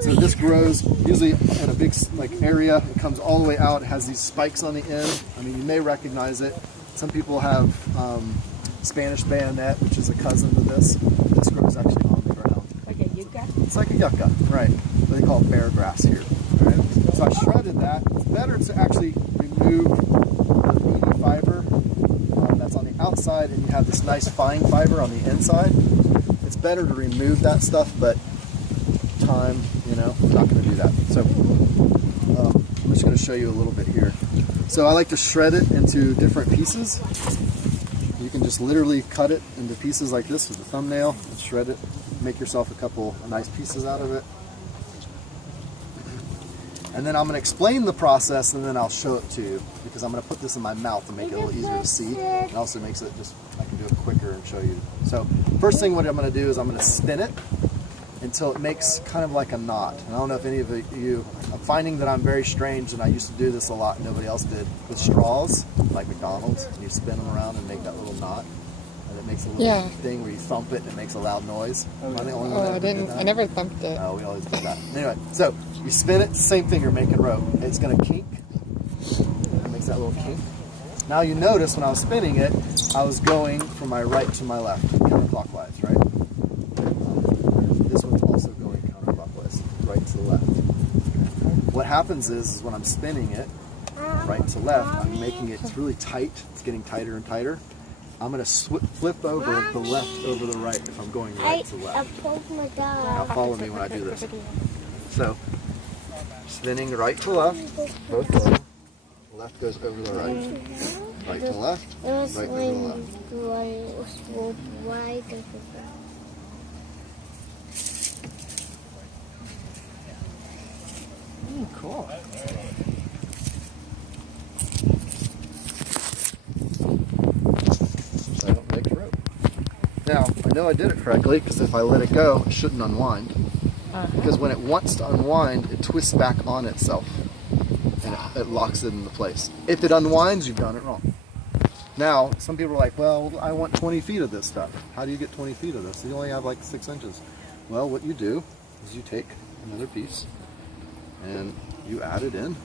So this grows usually in a big area. It comes all the way out. It has these spikes on the end. I mean, you may recognize it. Some people have Spanish bayonet, which is a cousin to this. This grows actually on the ground. Like a yucca? It's like a yucca, right? What they call bear grass here. Right? So I shredded that. It's better to actually remove the meaty fiber that's on the outside, and you have this nice fine fiber on the inside. It's better to remove that stuff, but time, you know, we're not going to do that. So I'm just going to show you a little bit here. So I like to shred it into different pieces. You can just literally cut it into pieces like this with a thumbnail and shred it. Make yourself a couple of nice pieces out of it. And then I'm going to explain the process, and then I'll show it to you, because I'm going to put this in my mouth to make it a little easier to see. It also makes it just, I can do it quicker and show you. So first thing what I'm going to do is I'm going to spin it until it makes kind of like a knot. And I don't know if any of you, I'm finding that I'm very strange, and I used to do this a lot, nobody else did, with straws, like McDonald's, and you spin them around and make that little knot. And it makes a little thing where you thump it and it makes a loud noise. Am I the only one that did that? I never thumped it. Oh, we always did that. Anyway, so you spin it, same thing, you're making rope. It's gonna kink. It makes that little kink. Now you notice when I was spinning it, I was going from my right to my left, counterclockwise, right? This one's also going counterclockwise, right to the left. What happens is when I'm spinning it, right to left, I'm making it, it's really tight, it's getting tighter and tighter. I'm going to flip over the left over the right if I'm going right to left. Now follow me when I do this. So, spinning right to left, both ways. Left goes over the right. Right to left, right over the left. Cool. So I don't break the rope. Now, I know I did it correctly, because if I let it go, it shouldn't unwind. Because when it wants to unwind, it twists back on itself, and it locks it into place. If it unwinds, you've done it wrong. Now, some people are like, well, I want 20 feet of this stuff. How do you get 20 feet of this? You only have like 6 inches. Well, what you do is you take another piece, and you add it in.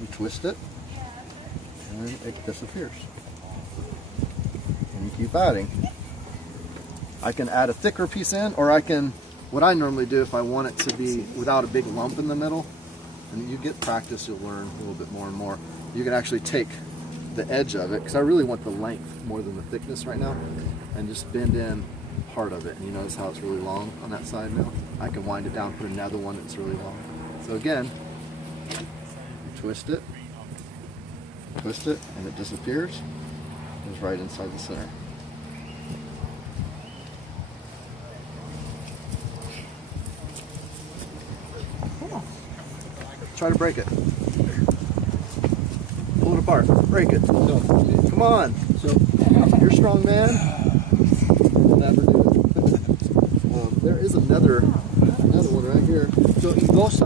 You twist it, and it disappears. And you keep adding. I can add a thicker piece in, or I can, what I normally do if I want it to be without a big lump in the middle, and you get practice, you'll learn a little bit more and more. You can actually take the edge of it, because I really want the length more than the thickness right now, and just bend in part of it. And you notice how it's really long on that side now? I can wind it down, put another one that's really long. So again, you twist it, and it disappears. It's right inside the center. Try to break it. Pull it apart. Break it. Come on. You're strong, man. You'll never do it. There is another one right here. So in those